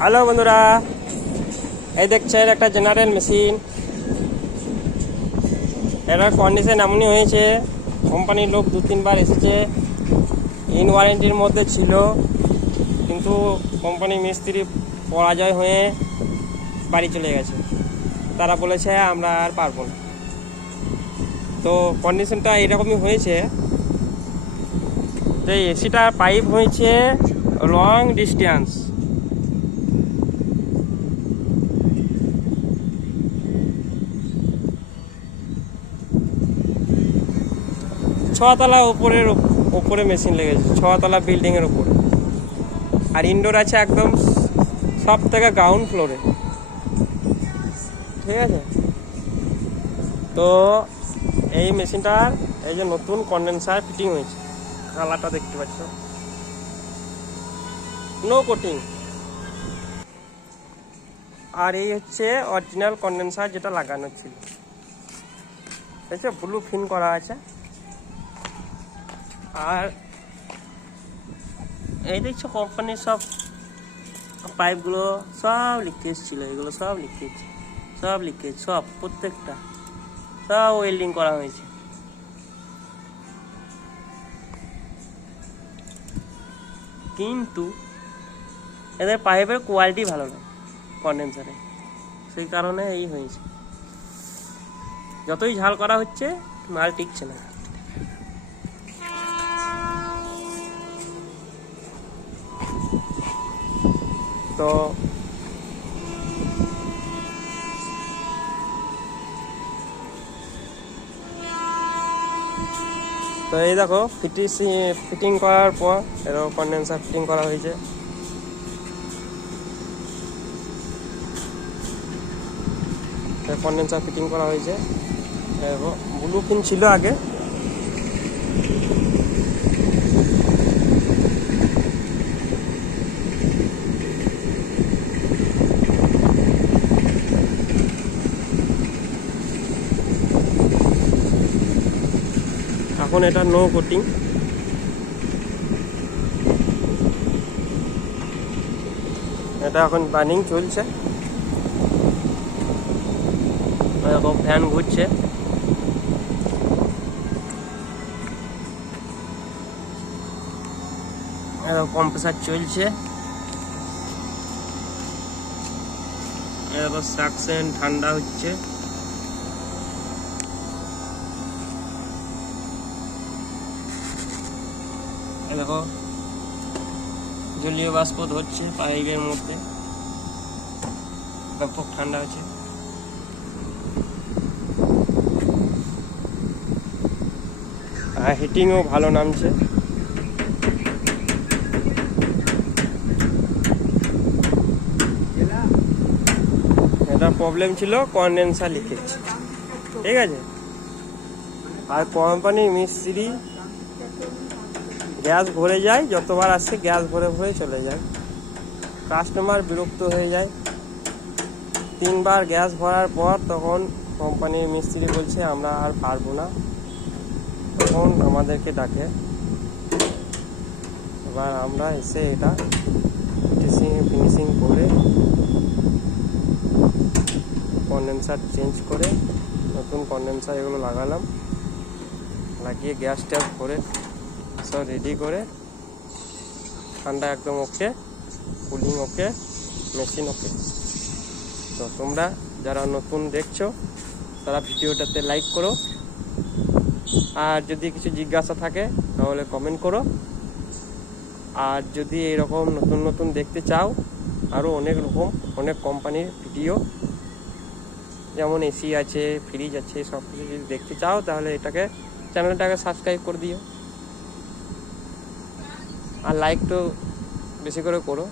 Hello বন্ধুরা, এই দেখছেন একটা জেনারেল মেশিন। এটার কন্ডিশন এমনই হয়েছে, কোম্পানির লোক 2-3 বার এসেছে, ইন ওয়ারেন্টির মধ্যে ছিল, কিন্তু কোম্পানির মিস্ত্রি পরাজয় হয়ে বাড়ি চলে গেছে। তারা বলেছে আমরা আর পারবো না। তো কন্ডিশনটা এরকমই হয়েছে যে এসিটার পাইপ হয়েছে লং ডিস্টেন্স। ছতলা উপরে মেশিন লেগেছে, 6তলা বিল্ডিংয়ের উপরে, আর ইনডোর আছে একদম সব থেকে গ্রাউন্ড ফ্লোরে। ঠিক আছে, তো এই মেশিনটার এই যে নতুন কন্ডেন্সার ফিটিং হয়েছে, কালারটা দেখতে পাচ্ছ, নো কোটিং। আর এই হচ্ছে অরিজিনাল কন্ডেন্সার যেটা লাগানো ছিল, ব্লু ফিন করা আছে। আর এই দেখছো কোম্পানির সব পাইপগুলো সব লিকেজ ছিল, এগুলো সব লিকেজ সব প্রত্যেকটা সব ওয়েল্ডিং করা হয়েছে। কিন্তু এদের পাইপের কোয়ালিটি ভালো না কন্ডেন্সারে, সেই কারণে এই হয়েছে। যতই ঝাল করা হচ্ছে মাল টিকছে না। তো এই দেখো ফিটিং করার পর এরকম কন্ডেন্সার ফিটিং করা হয়েছে। কন্ডেন্সার ফিটিং করা হয়েছে, ব্লু ফিন ছিল আগে। এখন এটা নো কোটিং। এটা এখন বার্নিং চলছে, এরকম ফ্যান ঘুরছে। এরকম কম্প্রেসার চলছে, এরকম সাকশন ঠান্ডা হচ্ছে। দেখো জলীয় বাষ্প ধরছে পাইপের মধ্যে, ব্যাপক ঠান্ডা হচ্ছে। আর হিটিংও ভালো নামছে। এটা প্রবলেম ছিল কন্ডেন্সার লিকেজ, ঠিক আছে। আর কোম্পানির মিস্ত্রি গ্যাস ভরে যায়, যতবার আসছে গ্যাস ভরে চলে যায়, কাস্টমার বিরক্ত হয়ে যায়। 3বার গ্যাস ভরার পর তখন কোম্পানির মিস্ত্রি বলছে আমরা আর পারবো না, তখন আমাদেরকে ডাকে। এবার আমরা এসে এটা ফিনিশিং করে কন্ডেন্সার চেঞ্জ করে নতুন কন্ডেন্সার এগুলো লাগালাম, লাগিয়ে গ্যাস ট্যাস ভরে সব রেডি করে, ঠান্ডা একদম ওকে, কুলিং ওকে, মেশিন ওকে। তো তোমরা যারা নতুন দেখছো তারা ভিডিওটাতে লাইক করো, আর যদি কিছু জিজ্ঞাসা থাকে তাহলে কমেন্ট করো। আর যদি এরকম নতুন দেখতে চাও, আরও অনেক কোম্পানির ভিডিও, যেমন এসি আছে, ফ্রিজ আছে, সব কিছু যদি দেখতে চাও তাহলে চ্যানেলটাকে সাবস্ক্রাইব করে দিও, আর লাইক তো বেশি করে করো।